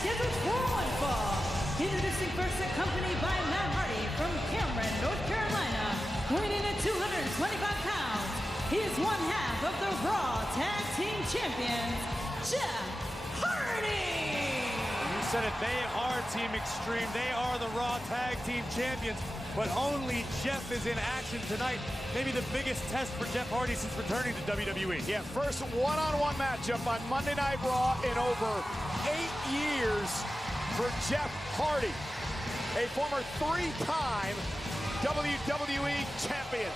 scheduled for one fall. Introducing first, accompanied by Matt Hardy from Cameron, North Carolina, weighing in at 225 pounds. He is one half of the Raw Tag Team Champions, Jeff Hardy. You said it, they are Team Extreme. They are the Raw Tag Team Champions, but only Jeff is in action tonight. Maybe the biggest test for Jeff Hardy since returning to WWE. Yeah, first one-on-one matchup on Monday Night Raw in over 8 years for Jeff Hardy, a former three-time WWE champion.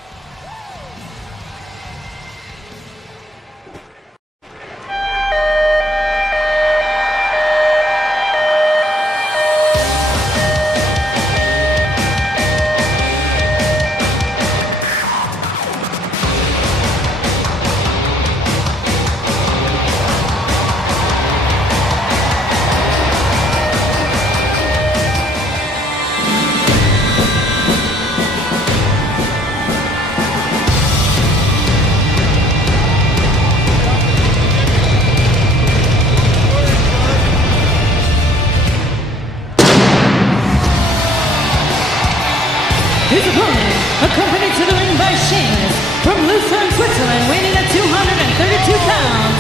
His opponent, accompanied to the ring by Sheamus, from Lucerne, Switzerland, weighing in at 232 pounds,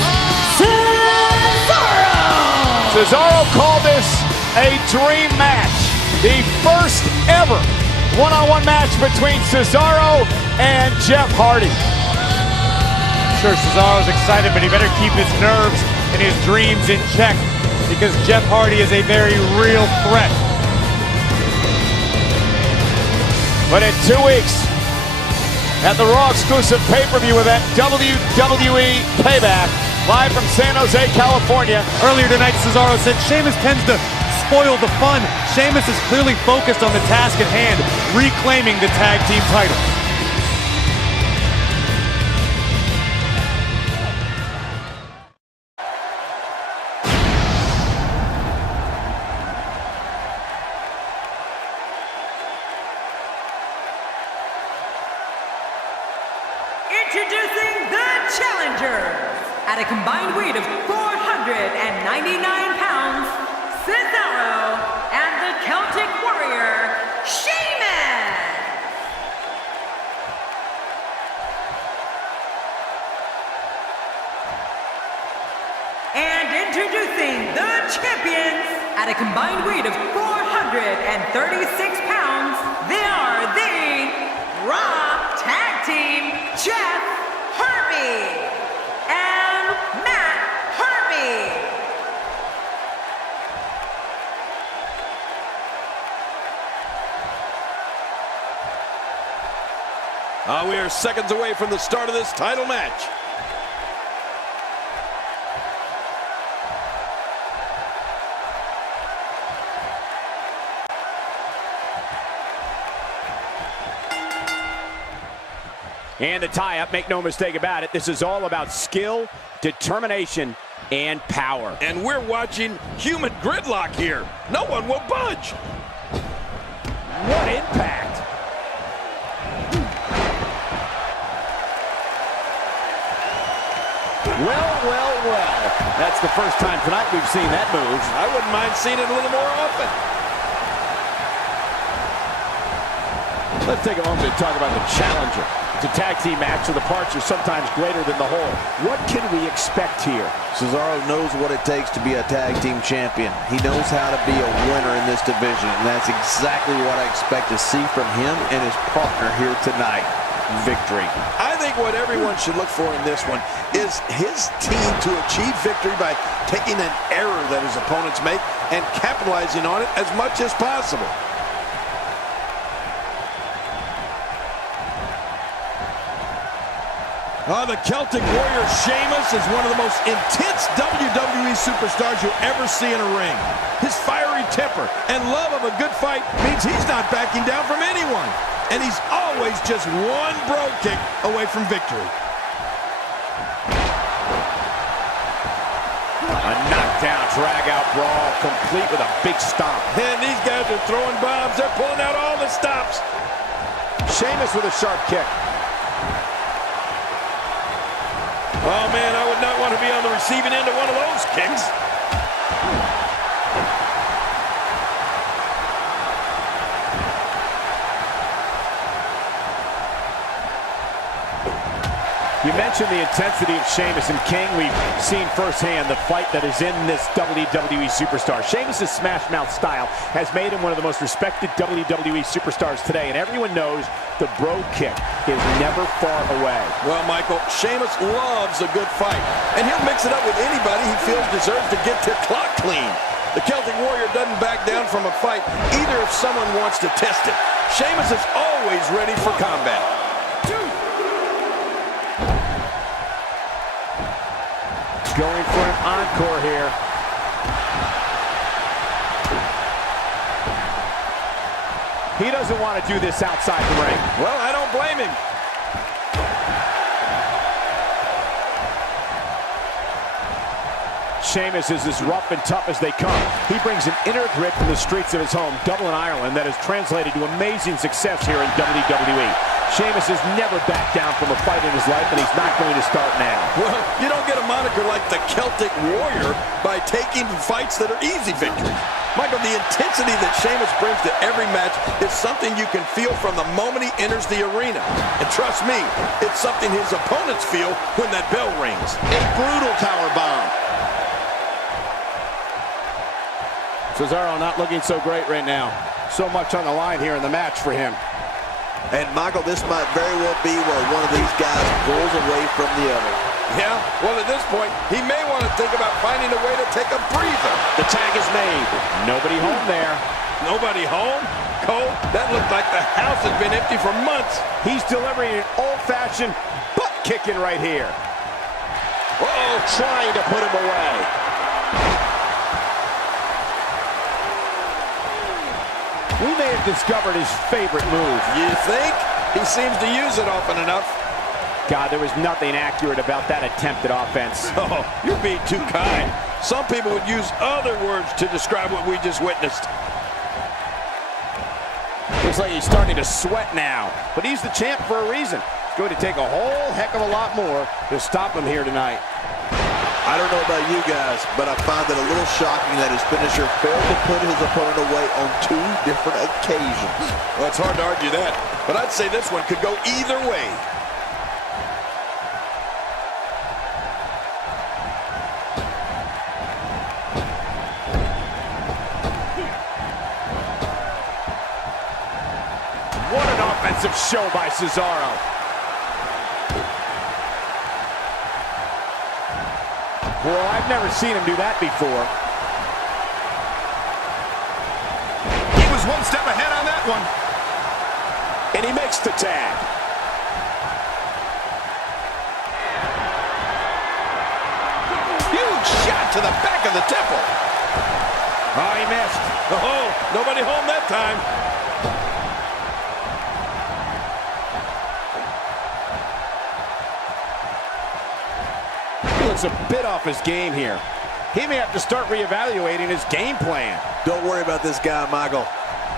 Cesaro! Cesaro called this a dream match. The first ever one-on-one match between Cesaro and Jeff Hardy. Sure, Cesaro's excited, but he better keep his nerves and his dreams in check because Jeff Hardy is a very real threat. But in 2 weeks, at the Raw exclusive pay-per-view event, WWE Payback, live from San Jose, California. Earlier tonight, Cesaro said Sheamus tends to spoil the fun. Sheamus is clearly focused on the task at hand, reclaiming the tag team title. Introducing the challengers, at a combined weight of 499 pounds, Cesaro and the Celtic Warrior, Sheamus. And introducing the champions, at a combined weight of 436 pounds, they are the Raw Tag Team Jeff Hardy and Matt Hardy. We are seconds away from the start of this title match. And the tie-up, make no mistake about it, this is all about skill, determination, and power. And we're watching human gridlock here. No one will budge. What impact! Well. That's the first time tonight we've seen that move. I wouldn't mind seeing it a little more often. Let's take a moment to talk about the challenger. It's a tag team match, so the parts are sometimes greater than the whole. What can we expect here? Cesaro knows what it takes to be a tag team champion. He knows how to be a winner in this division, and that's exactly what I expect to see from him and his partner here tonight. Victory. I think what everyone should look for in this one is his team to achieve victory by taking an error that his opponents make and capitalizing on it as much as possible. The Celtic Warrior Sheamus is one of the most intense WWE superstars you'll ever see in a ring. His fiery temper and love of a good fight means he's not backing down from anyone. And he's always just one bro kick away from victory. A knockdown, drag-out brawl, complete with a big stomp. And these guys are throwing bombs. They're pulling out all the stops. Sheamus with a sharp kick. Oh, man, I would not want to be on the receiving end of one of those kicks. You mentioned the intensity of Sheamus, and King, we've seen firsthand the fight that is in this WWE superstar. Sheamus' smash mouth style has made him one of the most respected WWE superstars today, and everyone knows the bro kick is never far away. Well, Michael, Sheamus loves a good fight, and he'll mix it up with anybody he feels deserves to get their clock clean. The Celtic Warrior doesn't back down from a fight, either if someone wants to test it. Sheamus is always ready for combat. Going for an encore here. He doesn't want to do this outside the ring. Well, I don't blame him. Sheamus is as rough and tough as they come. He brings an inner grit from the streets of his home, Dublin, Ireland, that has translated to amazing success here in WWE. Sheamus has never backed down from a fight in his life, and he's not going to start now. Well, you don't get a moniker like the Celtic Warrior by taking fights that are easy victories. Michael, the intensity that Sheamus brings to every match is something you can feel from the moment he enters the arena. And trust me, it's something his opponents feel when that bell rings. A brutal power bomb. Cesaro not looking so great right now. So much on the line here in the match for him. And Michael, this might very well be where one of these guys pulls away from the other. Yeah, well, at this point, he may want to think about finding a way to take a breather. The tag is made. Nobody home there. Nobody home? Cole, that looked like the house has been empty for months. He's delivering an old-fashioned butt kicking right here. Uh-oh, Trying to put him away. We may have discovered his favorite move. You think? He seems to use it often enough. God, there was nothing accurate about that attempted offense. Oh, you're being too kind. Some people would use other words to describe what we just witnessed. Looks like he's starting to sweat now. But he's the champ for a reason. It's going to take a whole heck of a lot more to stop him here tonight. I don't know about you guys, but I find it a little shocking that his finisher failed to put his opponent away on 2 different occasions. Well, it's hard to argue that, but I'd say this one could go either way. What an offensive show by Cesaro. Well, I've never seen him do that before. He was one step ahead on that one. And he makes the tag. Huge shot to the back of the temple. Oh, he missed. Oh, nobody home that time. He looks a bit off his game here. He may have to start reevaluating his game plan. Don't worry about this guy, Michael.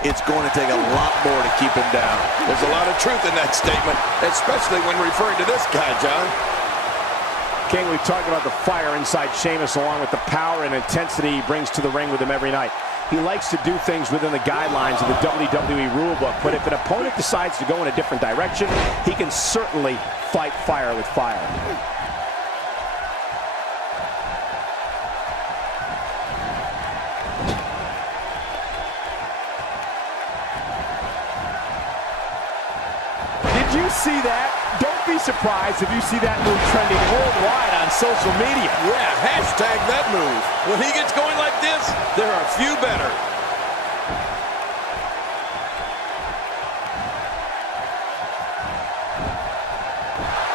It's going to take a lot more to keep him down. There's a lot of truth in that statement, especially when referring to this guy, John. King, we've talked about the fire inside Sheamus along with the power and intensity he brings to the ring with him every night. He likes to do things within the guidelines of the WWE rulebook, but if an opponent decides to go in a different direction, he can certainly fight fire with fire. Did you see that? Don't be surprised if you see that move trending worldwide on social media. Yeah, hashtag that move. When he gets going like this, there are few better.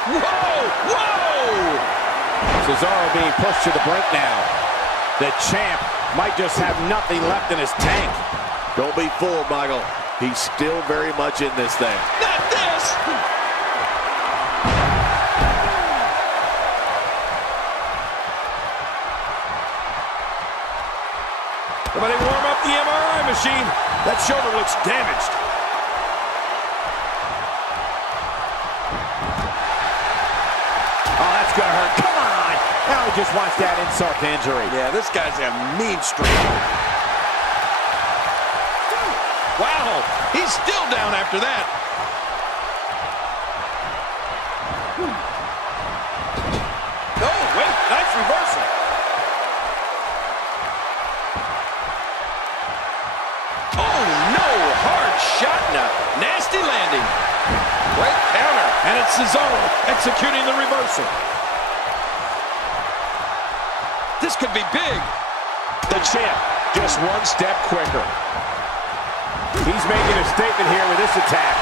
Whoa! Whoa! Cesaro being pushed to the brink now. The champ might just have nothing left in his tank. Don't be fooled, Michael. He's still very much in this thing. Not this! Somebody warm up the MRI machine. That shoulder looks damaged. Oh, that's gonna hurt. Come on! Now he just wants that insult to injury. Yeah, this guy's a mean streak. Wow, he's still down after that. Nice reversal. Oh, no. Hard shot and a nasty landing. Great counter. And it's Cesaro executing the reversal. This could be big. The champ just one step quicker. He's making a statement here with this attack.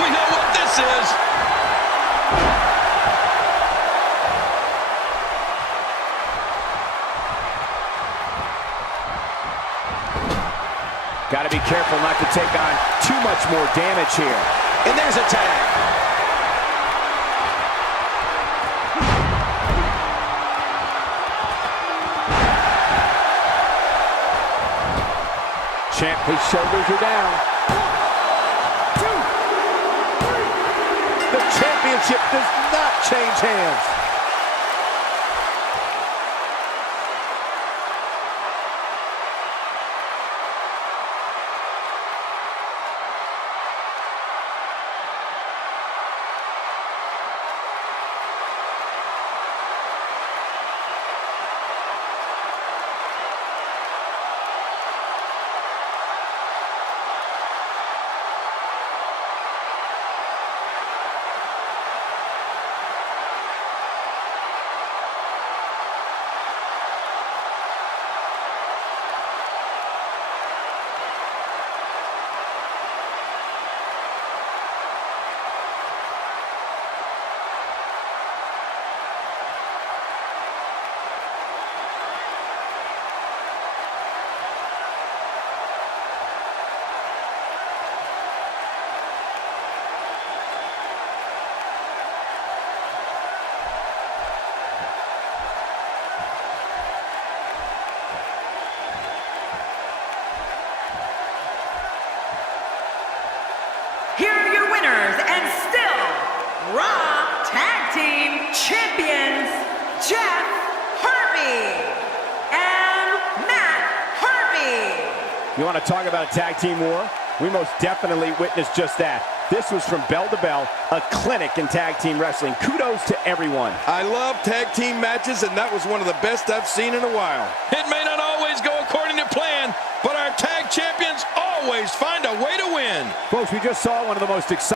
We know what this is. Got to be careful not to take on too much more damage here. And there's a tag. Champ, his shoulders are down. 1, 2, 3. The championship does not change hands. Here are your winners and still RAW Tag Team Champions, Jeff Hardy and Matt Hardy. You want to talk about a tag team war? We most definitely witnessed just that. This was from bell to bell, a clinic in tag team wrestling. Kudos to everyone. I love tag team matches, and that was one of the best I've seen in a while. It may not always go according to plan, but our tag champions always find a way to win. Folks, we just saw one of the most exciting